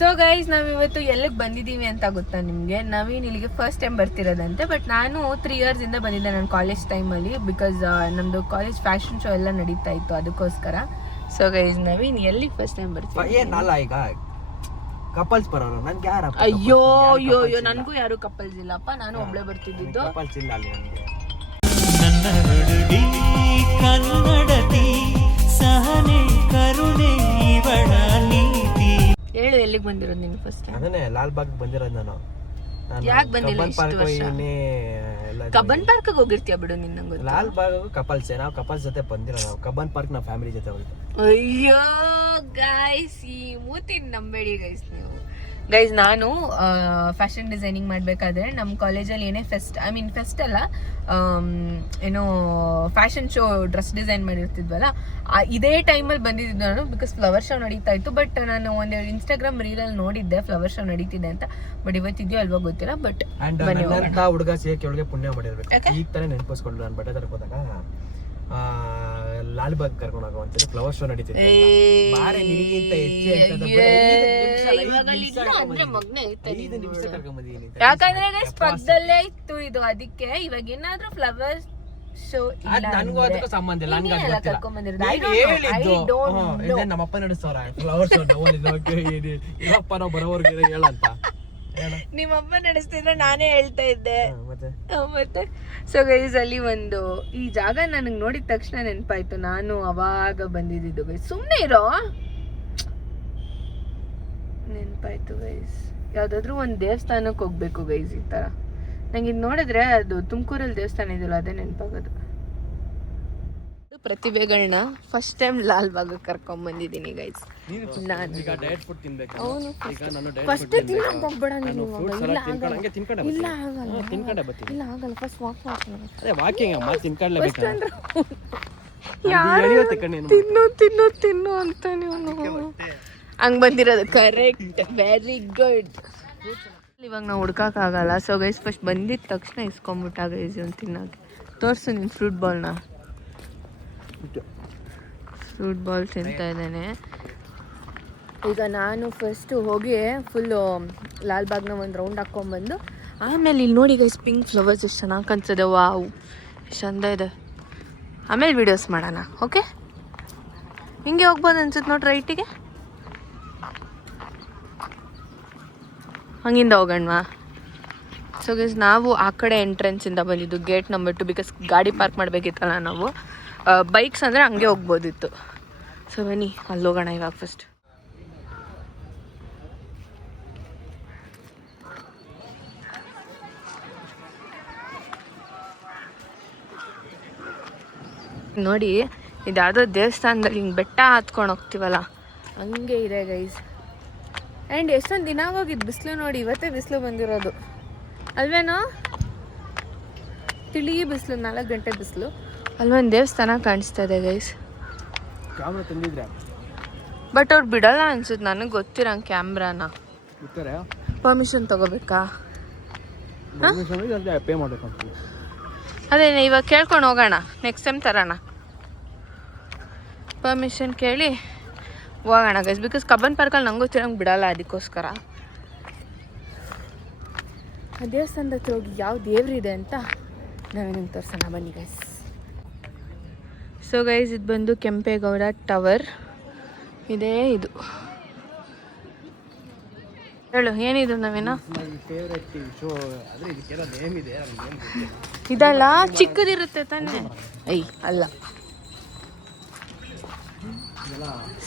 So guys ನಾವಿವತ್ತು ಎಲ್ಲಿಗೆ ಬಂದಿದ್ದೀವಿ ಅಂತ ಗೊತ್ತಾ ನಿಮಗೆ? ನವೀನ್ ಇಲ್ಲಿಗೆ ಫಸ್ಟ್ ಟೈಮ್ ಬರ್ತಿರೋದಂತೆ. ಬಟ್ ನಾನು 3 years ಇಂದ ಬಂದಿದ್ದೆ ನನ್ನ ಕಾಲೇಜ್ ಟೈಮಲ್ಲಿ. ಬಿಕಾಸ್ ನಮ್ಮದು ಕಾಲೇಜ್ ಫ್ಯಾಷನ್ ಶೋ ಎಲ್ಲ ನಡೀತಾ ಇತ್ತು, ಅದಕ್ಕೋಸ್ಕರ. ಸೊ ಗೈಸ್ ನವೀನ್ ಎಲ್ಲಿಗೆ ಫಸ್ಟ್ ಟೈಮ್ ಬರ್ತೀವಿ? ಈಗ ಕಪಲ್ಸ್ ಬರೋರು ನನ್ಗೆ ಯಾರ? ಅಯ್ಯೋ ಅಯ್ಯೋ ಅಯ್ಯೋ, ನನಗೂ ಯಾರು ಕಪಲ್ಸ್ ಇಲ್ಲಪ್ಪ, ನಾನು ಒಬ್ಳೆ ಬರ್ತಿದ್ದು. ಕಪಲ್ಸ್ ಇಲ್ಲ ಅಲ್ಲಿ ನನಗೆ. ನನ್ನ ಹುಡುಗಿ ಕನ್ನಡತಿ ಸಹನೆ ಕರುಣೆ ಇವಳ ನೀತಿ. ಹೇಳು, ಎಲ್ಲಿಗೆ ಬಂದಿರೋದು ನೀನು ಫಸ್ಟ್ ಟೈಮ್? ಅದನ್ನೇ ಲಾಲ್ ಬಾಗ್ ಬಂದಿರೋದು ನಾನು. ಯಾಕೆ ಬಂದಿಲ್ಲ ಇಷ್ಟು ವರ್ಷ? ಕಬ್ಬನ್ ಪಾರ್ಕ್ ಹೋಗಿರ್ತೀಯ ಬಿಡು, ನಿನ್ನಂಗೆ ಗೊತ್ತು. ಲಾಲ್ ಬಾಗ್ ಕಪಲ್ಸ್, ನಾವು ಕಪಲ್ಸ್ ಜೊತೆ ಬಂದಿರೋ. ನಾವು ಕಬ್ಬನ್ ಪಾರ್ಕ್ ನಾವು ಫ್ಯಾಮಿಲಿ ಜೊತೆ ಹೋಗಿದ್ದೆ. ಅಯ್ಯೋ ಗೈಸ್, ಈ ಮೂತಿನ ನಂಬೇಡಿ ಗೈಸ್ ನೀವು. ಗೈಸ್ ನಾನು ಫ್ಯಾಷನ್ ಡಿಸೈನಿಂಗ್ ಮಾಡಬೇಕಾದ್ರೆ ನಮ್ಮ ಕಾಲೇಜಲ್ಲಿ ಏನೇ ಫೆಸ್ಟ್ ಅಲ್ಲ, ಏನೋ ಫ್ಯಾಷನ್ ಶೋ ಡ್ರೆಸ್ ಡಿಸೈನ್ ಮಾಡಿರ್ತಿದ್ವಲ್ಲ, ಇದೇ ಟೈಮಲ್ಲಿ ಬಂದಿದ್ದು ನಾನು. ಬಿಕಾಸ್ ಫ್ಲವರ್ ಶೋ ನಡೀತಾ ಇತ್ತು. ಬಟ್ ನಾನು ಒಂದೆರಡು ಇನ್ಸ್ಟಾಗ್ರಾಮ್ ರೀಲಲ್ಲಿ ನೋಡಿದ್ದೆ ಫ್ಲವರ್ ಶೋ ನಡೀತಿದೆ ಅಂತ. ಬಟ್ ಇವತ್ತಿದೆಯೋ ಅಲ್ವಾ ಗೊತ್ತಿಲ್ಲ. ಬಟ್ ಹುಡುಗ ಸೇಕೆ ಒಳಗೆ ಪುಣ್ಯ ಮಾಡಿರ್ಬೇಕು. ಈಗ ತಾನೇ ನೆನಪಿಸ್ಕೊಂಡು ನಾನು ಬಟ್ಟೆ ತರಕ್ ಹೋದಾಗ ಲಾಲ್ ಬಾಗ್ ಕರ್ಕೊಂಡು ಹೋಗುವಂತ ಫ್ಲವರ್ ಶೋ ನಡೀತಿದೆ. ಯಾಕಂದ್ರೆ ಪಕ್ಕದಲ್ಲೇ ಇತ್ತು ಇದು, ಅದಕ್ಕೆ. ಇವಾಗ ಏನಾದ್ರೂ ಫ್ಲವರ್ ಶೋ ನನಗೂ ಅದಕ್ಕೂ ಸಂಬಂಧ ಇಲ್ಲ. ನಮ್ಮಪ್ಪ ನಡೆಸ್ತವ್ರ ಫ್ಲವರ್ ಶೋ. ಇವಪ್ಪ ನಾವು ಬರೋವರ್ಗೆ ಹೇಳಂತ ನಿಮ್ಮಪ್ಪ ನಡೆಸ್ತಿದ್ರೆ ನಾನೇ ಹೇಳ್ತಾ ಇದ್ದೆ ಮತ್ತೆ. ಸೊ ಗೈಸ್ ಅಲ್ಲಿ ಒಂದು ಈ ಜಾಗ ನನಗೆ ನೋಡಿದ ತಕ್ಷಣ ನೆನಪಾಯ್ತು, ನಾನು ಅವಾಗ ಬಂದಿದ್ದು ಗೈಸ್. ಸುಮ್ಮನೆ ಇರೋ, ನೆನಪಾಯ್ತು ಗೈಸ್. ಯಾವ್ದಾದ್ರು ಒಂದು ದೇವಸ್ಥಾನಕ್ಕೆ ಹೋಗ್ಬೇಕು ಗೈಸ್. ಈ ತರ ನಂಗೆ ಇದು ನೋಡಿದ್ರೆ ಅದು ತುಮಕೂರಲ್ಲಿ ದೇವಸ್ಥಾನ ಇದೆಯಲ್ಲ, ಅದೇ ನೆನಪಾಗೋದು. ಪ್ರತಿಭೆಗಳನ್ನ ಫಸ್ಟ್ ಟೈಮ್ ಲಾಲ್ ಬಾಗ್ ಕರ್ಕೊಂಡ್ ಬಂದಿದ್ದೀನಿ ಗೈಸ್. ನಾನು ಫಸ್ಟ್ ತಿನ್ನಕ್ ಹೋಗ್ಬೇಡ ನೀನು. ಇಲ್ಲ ಆಗಲ್ಲ, ಫಸ್ಟ್ ವಾಕ್ ತಿನ್ನು ಅಂತ ನೀವು ಹಂಗ್ ಬಂದಿರೋದು. Correct, very good. ಇವಾಗ ನಾವು ಹುಡ್ಕಾಗಲ್ಲ. ಸೊ ಗೈಸ್ ಫಸ್ಟ್ ಬಂದಿದ ತಕ್ಷಣ ಇಸ್ಕೊಂಡ್ಬಿಟ್ಟ ಗೈಸ್ ಒಂದು ತಿನ್ನೋಕೆ. ತೋರಿಸು ನಿನ್ನ ಫ್ರೂಟ್ ಬಾಲ್ ತಿಂತಾ ಇದ್ದೇನೆ ಈಗ ನಾನು. ಫಸ್ಟು ಹೋಗಿ ಫುಲ್ಲು ಲಾಲ್ ಬಾಗ್ನ ಒಂದು ರೌಂಡ್ ಹಾಕ್ಕೊಂಬಂದು ಆಮೇಲೆ ಇಲ್ಲಿ ನೋಡಿ ಗೈಸ್ ಪಿಂಕ್ ಫ್ಲವರ್ಸ್ ಎಷ್ಟು ಚೆನ್ನಾಗಿ ಕಾಣಿಸ್ತದೆ. ವಾವ್, ಎಷ್ಟು ಚಂದ ಇದೆ. ಆಮೇಲೆ ವೀಡಿಯೋಸ್ ಮಾಡೋಣ, ಓಕೆ? ಹಿಂಗೆ ಹೋಗ್ಬೋದು ಅನ್ಸುತ್ತೆ ನೋಡಿ, ರೈಟಿಗೆ. ಹಂಗಿಂದ ಹೋಗೋಣವಾ? ಸೊ ಗೈಸ್ ನಾವು ಆ ಕಡೆ ಎಂಟ್ರೆನ್ಸಿಂದ ಬಂದಿದ್ದು, ಗೇಟ್ ನಂಬರ್ 2. ಬಿಕಾಸ್ ಗಾಡಿ ಪಾರ್ಕ್ ಮಾಡಬೇಕಿತ್ತಲ್ಲ ನಾವು. ಬೈಕ್ಸ್ ಅಂದರೆ ಹಂಗೆ ಹೋಗ್ಬೋದಿತ್ತು. ಸೊ ಬನ್ನಿ ಅಲ್ಲಿ ಹೋಗೋಣ ಇವಾಗ. ಫಸ್ಟ್ ನೋಡಿ, ಇದ್ಯಾವುದೋ ದೇವಸ್ಥಾನದಲ್ಲಿ ಹಿಂಗೆ ಬೆಟ್ಟ ಹತ್ಕೊಂಡು ಹೋಗ್ತೀವಲ್ಲ, ಹಂಗೆ ಇದೆ ಗೈಸ್. ಆ್ಯಂಡ್ ಎಷ್ಟೊಂದು ದಿನ ಹೋಗಿದ್ದು ಬಿಸಿಲು ನೋಡಿ, ಇವತ್ತೇ ಬಿಸಿಲು ಬಂದಿರೋದು ಅಲ್ವೇನೋ? ತಿಳಿ ಬಿಸಿಲು, 4 ಗಂಟೆ ಬಿಸಿಲು. ಅಲ್ಲೊಂದು ದೇವಸ್ಥಾನ ಕಾಣಿಸ್ತಾ ಇದೆ ಗೈಸ್. ಬಟ್ ಅವ್ರು ಬಿಡಲ್ಲ ಅನ್ಸುತ್ತೆ, ನನಗೆ ಗೊತ್ತಿರಂಗೆ ಕ್ಯಾಮ್ರಾನ. ಪರ್ಮಿಷನ್ ತಗೋಬೇಕಾ? ಅದೇ ಇವಾಗ ಕೇಳ್ಕೊಂಡು ಹೋಗೋಣ, ನೆಕ್ಸ್ಟ್ ಟೈಮ್ ತರೋಣ. ಪರ್ಮಿಷನ್ ಕೇಳಿ ಹೋಗೋಣ ಗೈಸ್. ಬಿಕಾಸ್ ಕಬ್ಬನ್ ಪಾರ್ಕಲ್ಲಿ ನಂಗೆ ಗೊತ್ತಿರಂಗೆ ಬಿಡಲ್ಲ, ಅದಕ್ಕೋಸ್ಕರ. ಆ ದೇವಸ್ಥಾನದ ಹತ್ರ ಹೋಗಿ ಯಾವ ದೇವ್ರಿದೆ ಅಂತ ನಾವೇನಂಗೆ ತೋರಿಸೋಣ ಬನ್ನಿ ಗೈಸ್. ಸೊ ಗೈಸ್ ಇದು ಬಂದು ಕೆಂಪೇಗೌಡ ಟವರ್ ಇದೆ. ಇದು ಹೇಳು, ಏನಿದು ನಾವೇನೋ? ಇದಲ್ಲ, ಚಿಕ್ಕದಿರುತ್ತೆ ತಾನೇ? ಅಲ್ಲ.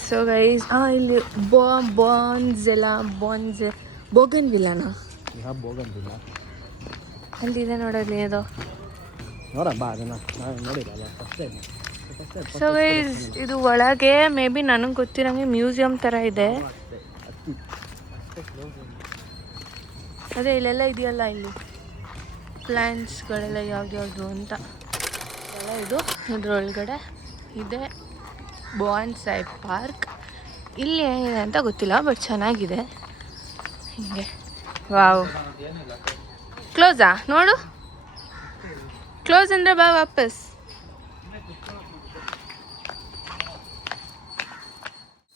ಸೊ ಗೈಸ್ ಇಲ್ಲಿ ಬೋಗನ್ ವಿಲಾನ ಅಲ್ಲಿದೆ ನೋಡೋದು ಅದು. ಸೊ ಗೈಸ್ ಇದು ಒಳಗೆ ಮೇ ಬಿ ನನಗೆ ಗೊತ್ತಿರಂಗೆ ಮ್ಯೂಸಿಯಂ ಥರ ಇದೆ. ಅದೇ ಇಲ್ಲೆಲ್ಲ ಇದೆಯಲ್ಲ, ಇಲ್ಲಿ ಪ್ಲ್ಯಾಂಟ್ಸ್ಗಳೆಲ್ಲ ಯಾವ್ದು ಅಂತ ಎಲ್ಲ ಇದು. ಇದ್ರೊಳಗಡೆ ಇದೆ ಬಾನ್ಸಾಯ್ ಪಾರ್ಕ್. ಇಲ್ಲಿ ಏನಿದೆ ಅಂತ ಗೊತ್ತಿಲ್ಲ, ಬಟ್ ಚೆನ್ನಾಗಿದೆ. ಹೀಗೆ ವಾವ್. ಕ್ಲೋಸಾ ನೋಡು, ಕ್ಲೋಸ್ ಅಂದರೆ ಬಾ ವಾಪಸ್.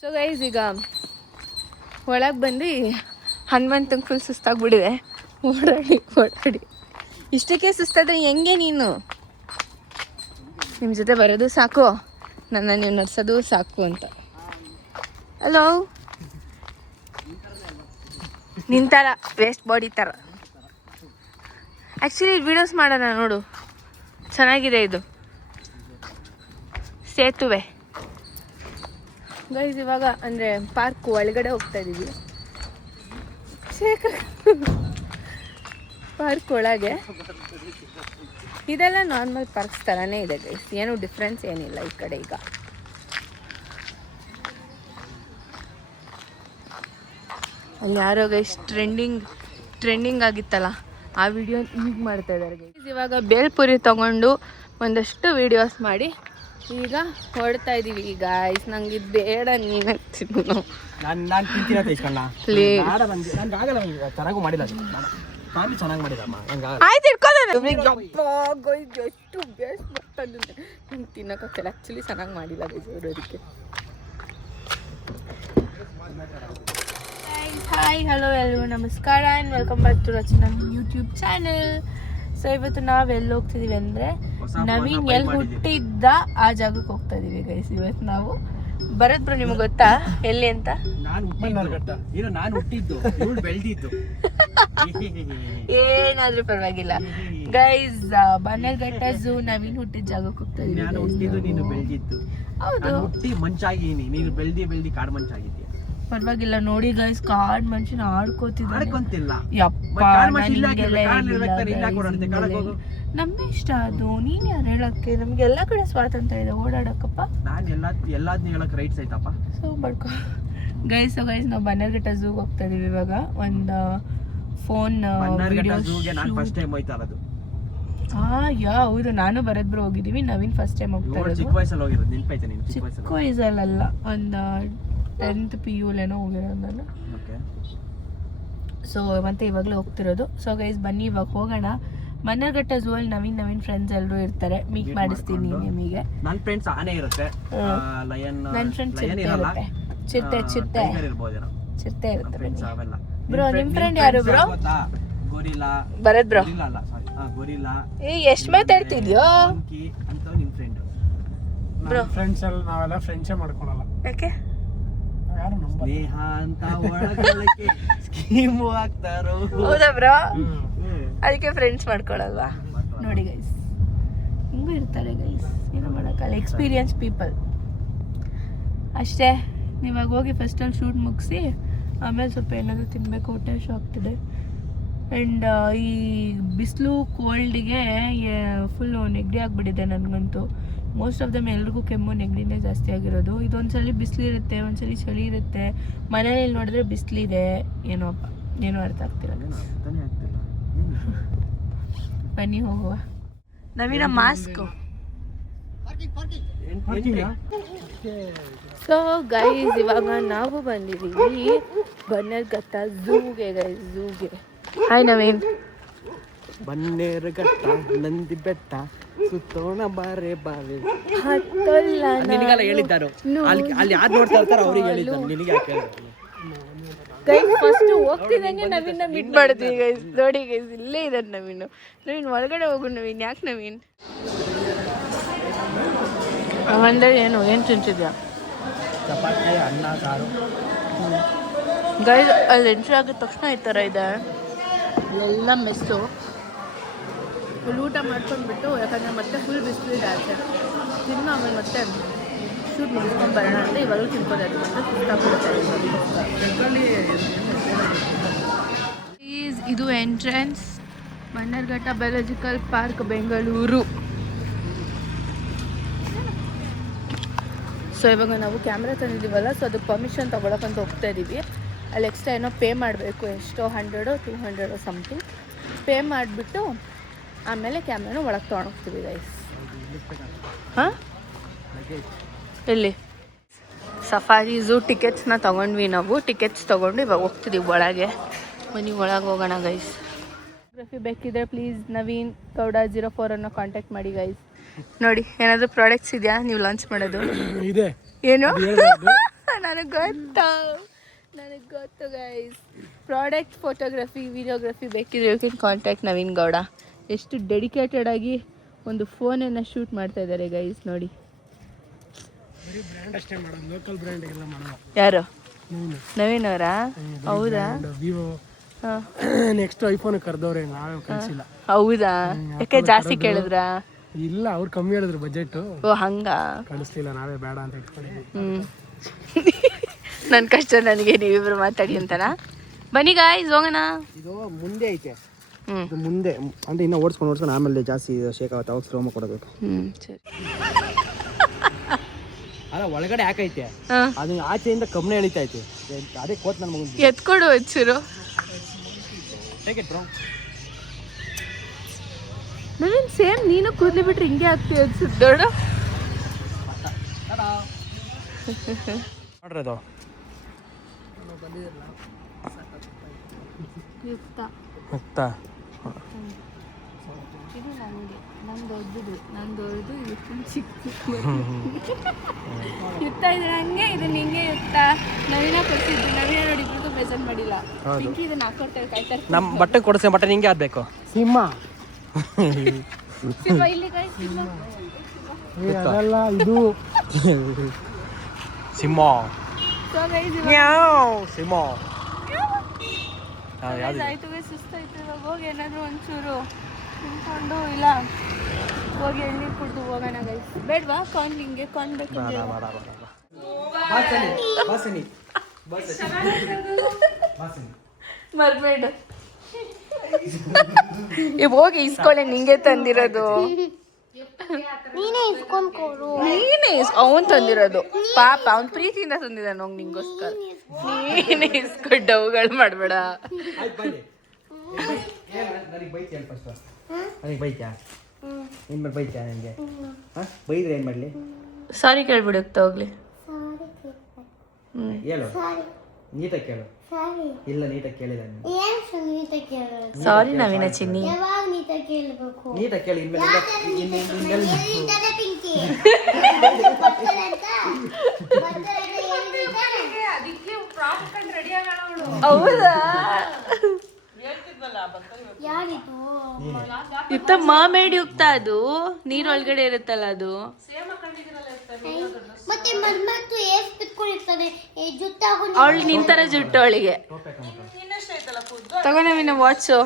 ಸೊ ಗೈಸ್ ಈಗ ಒಳಗೆ ಬಂದು ಹನುಮಂತಂಗೆ ಫುಲ್ ಸುಸ್ತಾಗ್ಬಿಟ್ಟಿದೆ. ಓಡಾಡಿ ಇಷ್ಟಕ್ಕೆ ಸುಸ್ತಾದ್ರೆ ಹೆಂಗೆ ನೀನು? ನಿಮ್ಮ ಜೊತೆ ಬರೋದು ಸಾಕು, ನನ್ನ ನೀವು ನಡ್ಸೋದು ಸಾಕು ಅಂತ. ಹಲೋ, ನಿಂತರ ವೇಸ್ಟ್ ಬಾಡಿ ಥರ. ಆ್ಯಕ್ಚುಲಿ ವಿಡಿಯೋಸ್ ಮಾಡೋಣ ನೋಡು, ಚೆನ್ನಾಗಿದೆ ಇದು ಸೇತುವೆ. ಗೈಸ್ ಇವಾಗ ಅಂದರೆ ಪಾರ್ಕ್ ಒಳಗಡೆ ಹೋಗ್ತಾ ಇದ್ದೀವಿ. ಪಾರ್ಕ್ ಒಳಗೆ ಇದೆಲ್ಲ ನಾರ್ಮಲ್ ಪಾರ್ಕ್ಸ್ ಥರನೇ ಇದೆ ಗೈಸ್, ಏನು ಡಿಫ್ರೆನ್ಸ್ ಏನಿಲ್ಲ ಈ ಕಡೆ. ಈಗ ಅಲ್ಲಿ ಯಾರೋ ಗೈಸ್ ಟ್ರೆಂಡಿಂಗ್ ಆಗಿತ್ತಲ್ಲ ಆ ವಿಡಿಯೋ ಈಗ ಮಾಡ್ತಾ ಇದ್ದಾರೆ ಗೈಸ್. ಇವಾಗ ಬೇಲ್ಪುರಿ ತೊಗೊಂಡು ಒಂದಷ್ಟು ವಿಡಿಯೋಸ್ ಮಾಡಿ ಈಗ ಹೊಡ್ತಾ ಇದ್ದೀವಿ. ಈಗ ಗೈಸ್ ನಂಗೆ ಇದು ಬೇಡ, ನೀನು ತಿನ್ನು ನಾನು ತಿಂತೀನಿ ಅಂತ ಇಸ್ಕೊಂಡ ಪ್ಲೀಸ್. ನನಗೆ ಆಗಲ್ಲ, ಚೆನ್ನಾಗೂ ಮಾಡಿಲ್ಲ ಫ್ಯಾಮಿಲಿ ಚೆನ್ನಾಗಿ ಮಾಡಿದಮ್ಮ. ಆಯ್ತು ಇಟ್ಕೋದ ಎಷ್ಟು ಬೇಸ್ಟ್ ಬರ್ತದೆ ನಂಗೆ ತಿನ್ನೋಕ್ಕಾಗ್ತಿಲ್ಲ. ಆ್ಯಕ್ಚುಲಿ ಚೆನ್ನಾಗಿ ಮಾಡಿಲ್ಲ ಗೈಸ್ ಅವರು. ಅದಕ್ಕೆ ಹಾಯ್ ಹಲೋ ಎಲ್ರಿಗೂ ನಮಸ್ಕಾರ and welcome back to Rachana YouTube channel. So ಇವತ್ತು ನಾವು ಎಲ್ಲಿ ಹೋಗ್ತಿದೀವಿ ಅಂದರೆ ನವೀನ್ ಎಲ್ಲಿ ಹುಟ್ಟಿದ್ದ ಆ ಜಾಗಕ್ಕೆ ಹೋಗ್ತಾ ಇದೀವಿ ಗೈಸ್. ಇವತ್ತು ನಾವು ಭರತ್ ಬ್ರೋ, ನಿಮ್ಗೆ ಗೊತ್ತಾ ಎಲ್ಲಿ ಅಂತ? ನಾನು ಹುಟ್ಟಿದ್ದು ಬೆಳೆದಿದ್ದು ಏನಾದ್ರೂ ಪರವಾಗಿಲ್ಲ ಗೈಸ್. ಬನ್ನೇರ್ಘಟ್ಟ ಝೂ ನವೀನ್ ಹುಟ್ಟಿದ ಜಾಗಕ್ಕೆ ಹೋಗ್ತಾ ಇದೀವಿ. ನಾನು ಹುಟ್ಟಿದ್ದು, ನೀನು ಬೆಳೆದಿದ್ದು. ಹೌದು, ಹುಟ್ಟಿ ಮಂಚಾಗಿನಿ, ನೀನು ಬೆಳ್ದಿ ಕಾಡು ಮಂಚಾಗಿದ್ದೀಯ. ಪರವಾಗಿಲ್ಲ ನೋಡಿ ಗೈಸ್, ಕಾಡ್ ಮನುಷ್ಯನ ಆಡ್ಕೊಂತಿಲ್ಲ. ಯಪ್ಪ ನಮ್ಮ ಇಷ್ಟ ಅದು. ನೀನ್ ಯಾರು ಹೇಳಕ್ಕೆ? ನಮ್ಗೆ ಎಲ್ಲಾ ಕಡೆ ಸ್ವಾತಂತ್ರ್ಯ ಇದೆ, ಓಡಾಡಕ್ಕಪ್ಪ. ನಾನು ಎಲ್ಲಾದ್ನೂ ಹೇಳಕ್ ರೈಟ್ಸ್ ಐತಪ್ಪ. ಸೊ ಬಡ್ಕೊ ಗೈಸ್. ನಾವು ಬನ್ನೇರ್ಘಟ್ಟ ಝೂಗೆ ಹೋಗ್ತಾ ಇದೀವಿ ಇವಾಗ. ಒಂದು ಫೋನ್ ನಾನು ಫಸ್ಟ್ ಟೈಮ್ ಹೋಯ್ತಾ ಇರೋದು. ಹೌದು, ನಾನು ಭರತ್ ಬ್ರೋ ಹೋಗಿದ್ದೀವಿ. ನವೀನ್ ಫಸ್ಟ್ ಟೈಮ್ ಹೋಗ್ತಾ ಇರೋದು. ಚಿಕ್ಕ ವಯಸ್ಸಲ್ಲಿ ಹೋಗಿರೋದು, ನೆನಪೈತೆ ನೀನು? ಚಿಕ್ಕ ವಯಸ್ಸಲ್ಲ, ಒಂದು 10th PU ಹೋಗಿರೋದು ನಾನು. ಸೊ ಮತ್ತೆ ಇವಾಗಲೇ ಹೋಗ್ತಿರೋದು. ಸೊ ಗೈಸ್ ಬನ್ನಿ ಇವಾಗ ಹೋಗೋಣ. ಬನ್ನೇರ್ಘಟ್ಟ ಝೂ ಅಲ್ಲಿ ನವೀನ್ ಫ್ರೆಂಡ್ಸ್ ಎಲ್ಲರೂ ಇರ್ತಾರೆ. ಮೀಟ್ ಮಾಡಿಸ್ತೀನಿ ನಿಮಗೆ. ನನ್ನ ಫ್ರೆಂಡ್ಸ್ ಆನೆ ಇರುತ್ತೆ, ಲಯನ್, ನನ್ನ ಫ್ರೆಂಡ್ಸ್ ಚಿರತೆ ಇರುತ್ತೆ ಬ್ರೋ. ನಿಮ್ಮ ಫ್ರೆಂಡ್ ಯಾರು bro? Gorilla. Bharat bro. Gorilla. ಎಷ್ಟು ಮಾತಾಡ್ತಿದ್ಯೋ ಅಂತ ನಿಮ್ಮ ಫ್ರೆಂಡ್ ಬ್ರೋ? ಫ್ರೆಂಡ್ಸ್ ಎಲ್ಲ ನಾವೆಲ್ಲ ಫ್ರೆಂಡ್ಸೇ ಮಾಡ್ಕೊಳಲ್ಲ. ಯಾಕೆ? ಸ್ನೇಹ ಅಂತ ಒಳಗೊಳಕ್ಕೆ ಸ್ಕೀಮು ಹಾಕ್ತಾರೋ. ಹೌದಾ ಬ್ರೋ? ಅದಕ್ಕೆ ಫ್ರೆಂಡ್ಸ್ ಮಾಡ್ಕೊಳಲ್ವಾ? ನೋಡಿ ಗೈಸ್, ಹಿಂಗೂ ಇರ್ತಾರೆ ಗೈಸ್, ಏನು ಮಾಡೋಕ್ಕಲ್ಲ. ಎಕ್ಸ್ಪೀರಿಯನ್ಸ್ ಪೀಪಲ್ ಅಷ್ಟೇ. ನೀವಾಗ ಹೋಗಿ ಫಸ್ಟಲ್ಲಿ ಶೂಟ್ ಮುಗಿಸಿ ಆಮೇಲೆ ಸ್ವಲ್ಪ ಏನಾದರೂ ತಿನ್ನಬೇಕು, ಹೊಟ್ಟೆ ಹಸಿವು ಆಗ್ತಿದೆ. ಆ್ಯಂಡ್ ಈ ಬಿಸಿಲು ಕೋಲ್ಡಿಗೆ ಫುಲ್ಲು ನೆಗಡಿ ಆಗಿಬಿಟ್ಟಿದೆ ನನಗಂತೂ. ಮೋಸ್ಟ್ ಆಫ್ ದಮ್ ಎಲ್ರಿಗೂ ಕೆಮ್ಮು ನೆಗಡಿನೇ ಜಾಸ್ತಿ ಆಗಿರೋದು. ಇದೊಂದ್ಸಲಿ ಬಿಸಿಲಿರುತ್ತೆ, ಒಂದ್ಸಲಿ ಚಳಿ ಇರುತ್ತೆ. ಮನೇಲಿ ನೋಡಿದ್ರೆ ಬಿಸಿಲಿದೆ. ಏನೋಪ್ಪ, ಏನೂ ಅರ್ಥ ಆಗ್ತಿಲ್ಲ. ಬನ್ನಿ ಹೋಗುವ. ನವೀನ ಮಾಸ್ಕು. ಸೊ ಗೈಸ್ ಇವಾಗ ನಾವು ಬಂದಿದ್ದೀವಿ ಬನ್ನೇರ್ಘಟ್ಟ ಝೂಗೆ ಗೈಸ್, ಝೂಗೆ. ಹಾಯ್ ನವೀನ್. ಬನ್ನೇರ್ಘಟ್ಟ ನಂದಿ ಬೆಟ್ಟ ಸುತ್ತೋಣ ಬಾರೆ ಬಾರೆ ಹತ್ತಲ್ಲ ನಿನಗೆಲ್ಲ ಹೇಳಿದ್ದಾರು. ಅಲ್ಲಿ ಯಾರು ನೋಡ್ತಾ ಇರ್ತಾರೋ ಅವ್ರಿಗೆ ಹೇಳಿದ್ದಾರೆ, ನಿನಗೆ ಯಾಕೆ ಹೇಳಿದ್ರು? ಗೈಸ್ ಫಸ್ಟ್ ಹೋಗ್ತಿದ್ದಂಗೆ ನವೀನ್ ಮೀಟ್ ಮಾಡಿದ್ವಿ ಗೈಸ್. ನೋಡಿ ಗೈಸ್, ಇಲ್ಲೇ ಇದ್ದಾರೆ ನವೀನ್ ಒಳಗಡೆ ಹೋಗು. ನವೀನ್ ಯಾಕೆ ನವೀನ್? ಅವಂದ್ರೆ ಏನು ತಿಂತಿದ್ಯಾ? ಚಪಾತಿ, ಅನ್ನ, ಸಾರು. ಗೈಸ್ ಅಲ್ಲಿ ಎಂಟ್ರಿ ಆಗಿದ ತಕ್ಷಣ ಈ ಥರ ಇದೆ ಎಲ್ಲ ಮೆಸ್ಸು. ಫುಲ್ ಊಟ ಮಾಡ್ಕೊಂಡ್ಬಿಟ್ಟು, ಯಾಕಂದರೆ ಮತ್ತೆ ಫುಲ್ ಬಿಸಿಲಿದೆ ಆಚೆ, ತಿನ್ನು ಆಮೇಲೆ ಮತ್ತೆ ಶೂಟ್ ಮುಗಿಸ್ಕೊಂಡು ಬರೋಣ ಅಂತ ಇವಾಗಲೂ ತಿನ್ಕೋದಾದ್ರು ಅಂತ ಪ್ಲೀಸ್. ಇದು entrance Bannerghatta biological park Bengaluru. So ಇವಾಗ ನಾವು ಕ್ಯಾಮ್ರಾ ತಂದಿದ್ದೀವಲ್ಲ, ಸೊ ಅದಕ್ಕೆ ಪರ್ಮಿಷನ್ ತೊಗೊಳಕ್ಕಂತ ಹೋಗ್ತಾ ಇದ್ದೀವಿ. ಅಲ್ಲಿ ಎಕ್ಸ್ಟ್ರಾ ಏನೋ ಪೇ ಮಾಡಬೇಕು, ಎಷ್ಟೋ 100 or 200 ಸಮಥಿಂಗ್ ಪೇ ಮಾಡಿಬಿಟ್ಟು ಆಮೇಲೆ ಕ್ಯಾಮ್ರಾನ ಒಳಗೆ ತೊಗೊಂಡೋಗ್ತೀವಿ ಗೈಸ್. ಹಾಂ, ಎಲ್ಲಿ? ಸಫಾರಿ ಝೂ ಟಿಕೆಟ್ಸ್ನ ತೊಗೊಂಡ್ವಿ ನಾವು. ಟಿಕೆಟ್ಸ್ ತೊಗೊಂಡು ಇವಾಗ ಹೋಗ್ತಿದ್ದೀವಿ ಒಳಗೆ. ಬನ್ನಿ ಒಳಗೆ ಹೋಗೋಣ ಗೈಸ್. ಫೋಟೋಗ್ರಫಿ ಬೇಕಿದ್ರೆ ಪ್ಲೀಸ್ ನವೀನ್ ಗೌಡ 04 ಅನ್ನೋ ಕಾಂಟ್ಯಾಕ್ಟ್ ಮಾಡಿ ಗೈಸ್. ನೋಡಿ ಏನಾದರೂ ಪ್ರಾಡಕ್ಟ್ಸ್ ಇದೆಯಾ ನೀವು ಲಾಂಚ್ ಮಾಡೋದು? ಇದೆ. ಏನು? ನನಗೆ ಗೊತ್ತಾ, ನನಗೆ ಗೊತ್ತು ಗೈಸ್. ಪ್ರಾಡಕ್ಟ್ ಫೋಟೋಗ್ರಫಿ ವಿಡಿಯೋಗ್ರಫಿ ಬೇಕಿದ್ರೆ you can contact Naveen Gowda. ಎಷ್ಟು ಡೆಡಿಕೇಟೆಡ್ ಆಗಿ ಒಂದು ಫೋನನ್ನು ಶೂಟ್ ಮಾಡ್ತಾ ಇದ್ದಾರೆ ಗೈಸ್ ನೋಡಿ. ಬರೀ ಬ್ರ್ಯಾಂಡ್ ಅಷ್ಟೇ ಮಾಡೋದು, ಲೋಕಲ್ ಬ್ರ್ಯಾಂಡ್ಗೆಲ್ಲ ಮಾಡಲ್ಲ. ಯಾರು ನವೀನ್ ಅವರಾ? ಹೌದಾ? ವಿವೋ ನೆಕ್ಸ್ಟ್ ಐಫೋನ್ ಕರೆದವ್ರೆ, ನಾವೇ ಕಳಿಸಿಲ್ಲ. ಹೌದಾ? ಯಾಕೆ ಜಾಸ್ತಿ ಕೇಳಿದ್ರಾ? ಇಲ್ಲ, ಅವ್ರು ಕಮ್ಮಿ ಹೇಳಿದ್ರು ಬಜೆಟ್. ಓ ಹಂಗ ಕಳಿಸ್ಲಿಲ್ಲ, ನಾವೇ ಬೇಡ ಅಂತ ಇಟ್ಕೊಂಡಿದ್ವಿ. ನನ್ನ ಕಷ್ಟ ನನಗೆ ನೀವಿಬ್ರು ಮಾತಾಡಿ ಅಂತನಾ? ಬನ್ನಿ ಗಾಯ್ಸ್ ಹೋಗೋಣ. ಇದು ಮುಂದೆ ಐತೆ, ಇದು ಮುಂದೆ ಅಂದ್ರೆ ಇನ್ನ ಓಡಿಸ್ಕೊಂಡು ಆಮೇಲೆ ಜಾಸ್ತಿ ಶೇಕ್ ಆಗುತ್ತೆ, ಅವಾಗ ಸ್ಲೋಮ ಕೊಡಬೇಕು. ಸರಿ. ಅಲ್ಲ ಒಳಗಡೆ ಯಾಕೈತೆ ಅದು ಆಚೆಯಿಂದ ಕಮ್ಮಿ ಎಳಿತಾ ಐತೆ, ಅದೇ ಕೋತ್ ನನ್ನ ಮಗನ್ ಎತ್ಕೊಡು ಹಚ್ಚಿರು. ನವೀನ್ ಸೇಮ್ ನೀನು ಕೂದಲು ಬಿಟ್ರೆ ಹಿಂಗೆ ಆಗ್ತೀವಿ ಅನ್ಸುತ್ತೆ ನೋಡು. ನೋಡ್ರಿ ಅದು ಯುಕ್ತ ಮುಕ್ತ. ಇದು ನನಗೆ ನಾನು ದೊಡ್ಡದು, ನಾನು ದೊಡ್ಡದು ಯುಕ್ತ ಚಿಕ್ಕ ಯುಕ್ತ ಇದ್ರೆ ಹಂಗೆ, ಇದು ನಿಂಗೆ ಯುಕ್ತ. ನವೀನ ಕೊಡ್ತಿದ್ದು, ನವೀನ ನೋಡಿ ಇಬ್ಬರಿಗೂ ಪ್ರೆಸೆಂಟ್ ಮಾಡಿಲ್ಲ. ಪಿಂಕಿ ಇದನ್ನ ಹಾಕೊಡ್ತಾರೆ, ಕಾಯ್ತಾರೆ. ನಮ್ಮ ಬಟ್ಟೆ ಕೊಡಿಸಿ ಬಟ್ಟೆ ನಿಂಗೆ ಆಗ್ಬೇಕು. ಸಿಂಹ ಸಿಂಹ ಇಲ್ಲಿ ಕಾಯ್, ಸಿಂಹ. ಅದಲ್ಲ ಇದು ಸಿಂಹ So guys, ಸಿಂಹ ಆಯ್ತು ಗೈಸ್, ಸುಸ್ತಾಯ್ತು. ಇವಾಗ ಹೋಗಿ ಏನಾದರೂ ಒಂಚೂರು ತಿನ್ಕೊಂಡು ಇಲ್ಲ ಹೋಗಿ ಎಣ್ಣೆ ಕುಡಿದು ಹೋಗೋಣ ಗೈಸ್. ಬೇಡವಾ ಕಾರ್ನ್? ನಿಂಗೆ ಕಾರ್ನ್ ಬೇಕು? ಮರ್ಬೇಡ. ಈಗ ಹೋಗಿ ಇಸ್ಕೊಳ್ಳೆ, ನಿಂಗೆ ತಂದಿರೋದು. ನೀನೇ ಅವನ್ ತಂದಿರೋದು. ಪಾಪ ಅವ್ನ್ ಪ್ರೀತಿಯಿಂದ ತಂದಿದ್ದಾನ ಹೋಗಿ ನಿಂಗೋಸ್ಕರ. ನೀನೇ ಇಸ್ಕೊಂಡು ಅವುಗಳು ಮಾಡಬೇಡ. ಬೈದ್ರೆ ಏನ್ ಮಾಡ್ಲಿ? ಸಾರಿ ಕೇಳ್ಬಿಡಿ ಹೋಗ್ಲಿ. ಹೇಳು, ನೀಟಾಗಿ ಕೇಳು. ಇಲ್ಲ ನೀಟಾಗಿ ಕೇಳಿಲ್ಲ. ಸಾರಿ ನವೀನ ಚಿನ್ನಿ. ನೀಟಾಗಿ ಕೇಳಿ. ಹೌದಾ? ಯುಕ್ತ ಮಾಮೇಡ್ ಯುಕ್ತ, ಅದು ನೀರೊಳಗಡೆ ಇರುತ್ತಲ್ಲ ಅದು. ಅವಳು ನಿಂತರ ಜುಟ್ಟು ಅವಳಿಗೆ. ತಗೋ ನವೀನ ವಾಚು.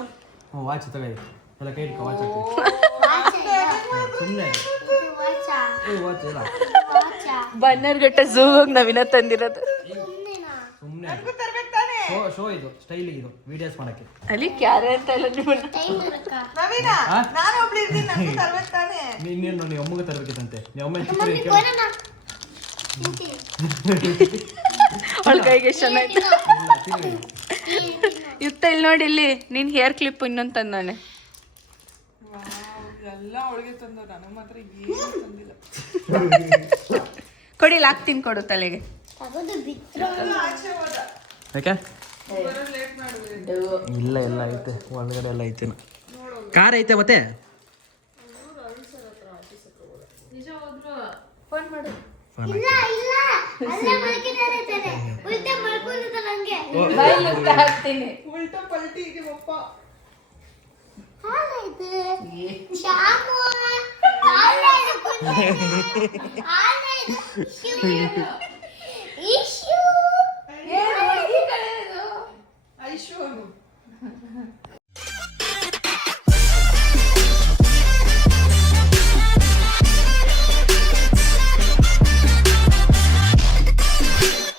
ವಾಚ್ ತಗೊಳ್ಳಿ, ಎಲ್ಲ ಕೈ ಇಟ್ಕೊ, ವಾಚ್ ಸುಮ್ಮನೆ ವಾಚ್ ಇಲ್ಲ. ಬನ್ನರ್ಘಟ್ಟ ಝೂ ಹೋಗಿ ನವೀನ ತಂದಿರೋದು. ಸುಮ್ಮನೆ ಶೋ ಇದು, ಸ್ಟೈಲಿಗೆ ಇದು, ವಿಡಿಯೋಸ್ ಮಾಡಕ್ಕೆ. ಅಲ್ಲಿ ಕ್ಯಾರೆ ಅಂತ ಇಲ್ಲ ನಿಮ್ಮನ್ನ. ನೀನು ನೀವು ಅಮ್ಮಗೆ ತರಬೇಕಿತ್ತಂತೆ. ನೀವು ಅಮ್ಮ ಅವಳ ಕೈಗೆ ಚೆನ್ನಾಯ್ತು. ಯುಕ್ತ ಇಲ್ಲಿ ನೋಡಿ, ಇಲ್ಲಿ ನಿನ್ ಹೇರ್ ಕ್ಲಿಪ್ ಇನ್ನೊಂದು ತಂದಾನೆ. ಕೊಡಿ, ಹಾಕ್ತೀನಿ, ಕೊಡು ತಲೆಗೆ. ಯಾಕೆ? ಇಲ್ಲ ಎಲ್ಲ ಐತೆ ಒಳಗಡೆ, ಎಲ್ಲ ಐತೆ. ಕಾರ್ ಐತೆ ಮತ್ತೆ.